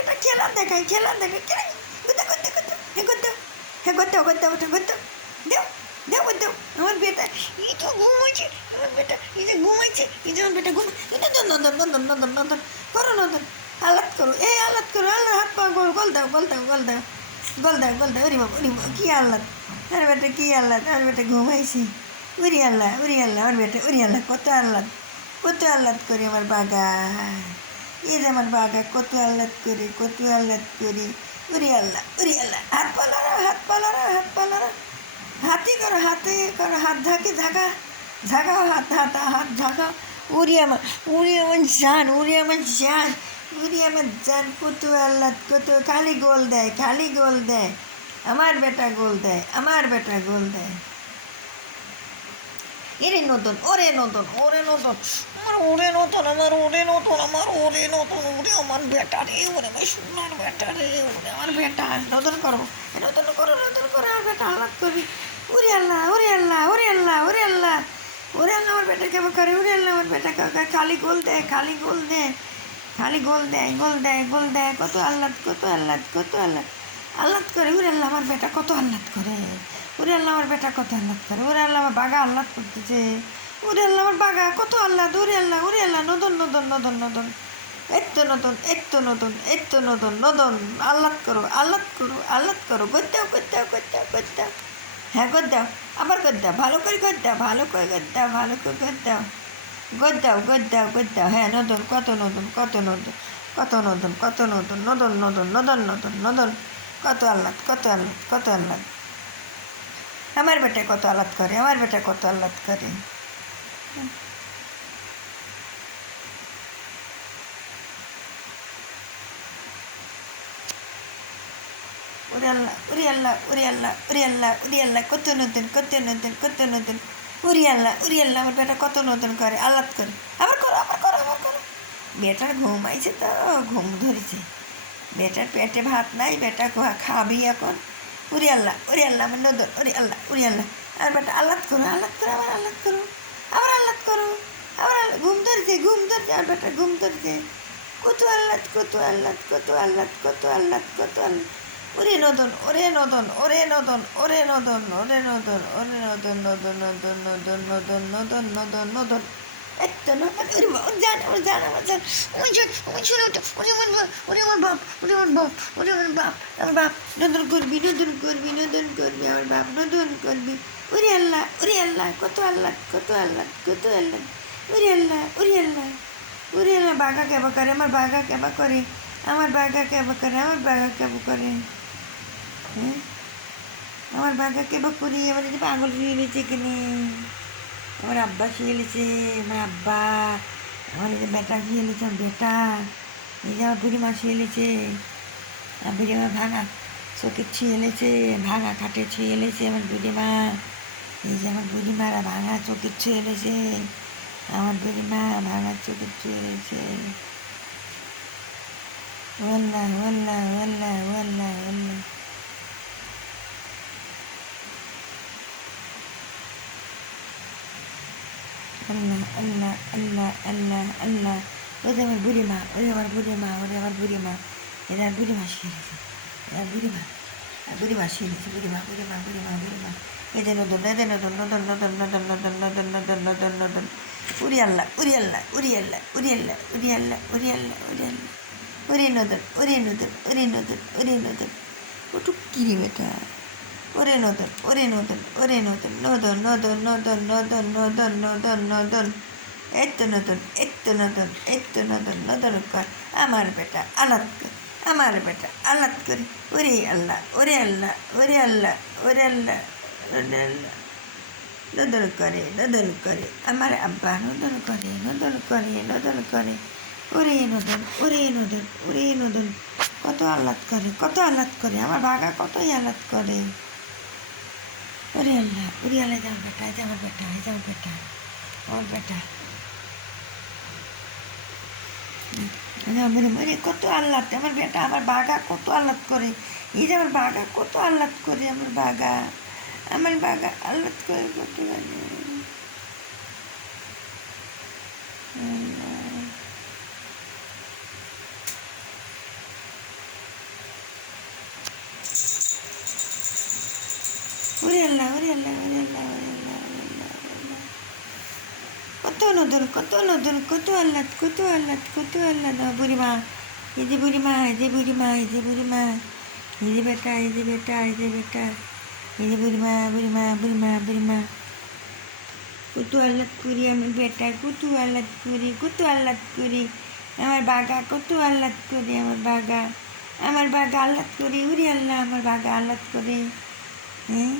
বেটা খেলা দেখায় করতে করতে করতে হ্যাঁ করতে হ্যাঁ করতে দেও দেও দেও আমার বেটা এই তো ঘুমাইছে আমার বেটা এই যে ঘুমাইছে এই যে আমার বেটা ঘুম নদন করো নদন আলাদ করো এই আলাদ করো আল্লাহ হাত পা গোল দাও ওরে বাবা কি আল্লাহ আর বেটা কি আল্লাহ আর বেটা ঘুমাইছি উরি আল্লাহ আমার বেটা উরি আল্লাহ কত আল্লাদ করি আমার বাগা এই যে আমার বাগা কত আল্লাদ করি উরি আল্লাহ হাত পালারা হাতি করো হাত ঝাঁকাও হাত ঝাঁকাও উরি আমার জান কত আল্লাদ কত খালি গোল দেয় আমার বেটা গোল দেয় আমার ওরে নতুন আমার বেটা রে ওরে ভাই সোনার বেটা রে ওরে আমার বেটা নতুন করো আমার বেটা আল্লাহ করবি ওরে আল্লাহ আমার বেটা কেমন করে ওরে আল্লাহ আমার বেটা খালি গোল দেয় গোল দেয় কত আল্লাদ করে ওরে আল্লাহ আমার বেটা কত আল্লাদ করে ওরে আল্লাহ আমার বেটা কত আল্লাদ করে ওরে আল্লাহ আমার বাগা আল্লাদ করতেছে ওরে আল্লাহ আমার বাগা কত আল্লাদ ওরে আল্লাহ নদন এই তো নতুন আল্লাদ করো গদ্দাও হ্যাঁ গদ্দাও আবার গদ্দাও ভালো করে গদ্দাও হ্যাঁ নদন কত নদন কত আল্লাদ আমার বেটা কত আল্লাদ করে ওরে আল্লাহ কত নতুন উরি আল্লাহ আমার বেটা কত নতুন করে আল্লাদ করে আবার করো বেটার ঘুম আইছে তো ঘুম ধরেছে বেটার পেটে ভাত নাই বেটা খাবি এখন উরি আল্লাহ আমার নতুন উরি আল্লাহ আর বেটা আল্লাদ করো আবার আল্লাদ করো ঘুম ধরেছে আর বেটা ঘুম ধরেছে কত আল্লাদ ওরে নদন একটা নদন জান আমার বাপ নদন করবি আমার বাপ নদন করবি ওরে আল্লাহ কত আল্লাহ ওরে আল্লাহ বাঘা কেবা করে আমার বাঘা কেবা করে আমার বাঘা কেবা করে হ্যাঁ আমার বাঘা কেবা করি আমার এই যে পাগল শুয়ে গেছে কিনে আমার আব্বা শুয়ে গেছে আমার এই যে বেটা শুয়ে গেছে আমার বেটা এই যে আমার বুড়িমা শুয়ে গেছে আমার বুড়িমা ভাঙা চোখে ছুঁয়ে এলেছে ভাঙা খাটে ছুঁয়ে এলেছে আমার বুড়িমা এই যে আমার বুড়িমারা ভাঙা চোখে ছুঁয়ে এলেছে আমার বুড়িমা ভাঙা চোখে ছুঁয়ে এলেছে ওয়াল্লাহ আল্লাহ ওই যে আমার বুড়িমা এরা আমার বুড়িমা শিখে গেছে বুড়িমা শিখে গেছে বুড়িমা এই যে নদন উরি আল্লাহ ওটুক কিরি বেটা ওরে নদন এই তো নদন কর আমার বেটা আলাদ কর আমার বেটা আলাদ করি ওরে আল্লাহ নদন করে আমার আব্বা নদন করে ওরে নদন কত আল্লাদ করে আমার বাঘা কতই আল্লাদ করে ওরে আল্লাহ আমার বেটা কত আল্লাদ আমার বেটা আমার বাঘা কত আল্লাদ করে এই যে আমার বাঘা কত আল্লাদ করে আমার বাঘা আল্লাদ করে কত উড়ে আল্লাহ উড়ে আল্লাহ উড়ে আল্লাহ উড়ে আল্লাহ উড়ে আল্লাহ উড়ে আল্লাহ। কত নদর কত নদর কত আল্লাহ কত আল্লাহ কত আল্লাহ না বুড়িমা, এই যে বুড়িমা এই যে বুড়িমা এই যে বুড়িমা, এই যে বেটা এই যে বেটা এই যে বেটা, এই যে বুড়িমা বুড়িমা বুড়িমা বুড়িমা। কত আহ্লাদ করি আমার বেটা, কত আহ্লাদ করি কত আহ্লাদ করি আমার বাগা, কত আহ্লাদ করি আমার বাগা, আমার বাগা আহ্লাদ করি উড়ি আল্লাহ আমার বাগা আহ্লাদ করে। হ্যাঁ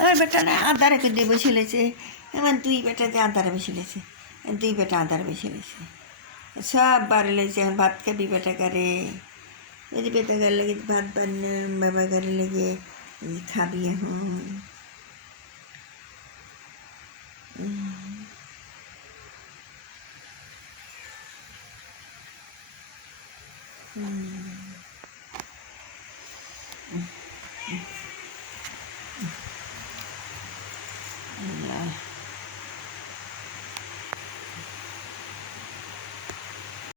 আমার বেটা না আধারে দিয়ে বসে লেছে, আমার দুই বেটা যে আধারে বসে লেছে, দুই বেটা আধারে বসে লেছে, সব বাড়ি লেগেছে। এখন ভাত খাবি বেটা করে, যদি বেটা গার লাগে ভাত বান্নাম, বাবা গাড়ি লেগে খাবি এখন।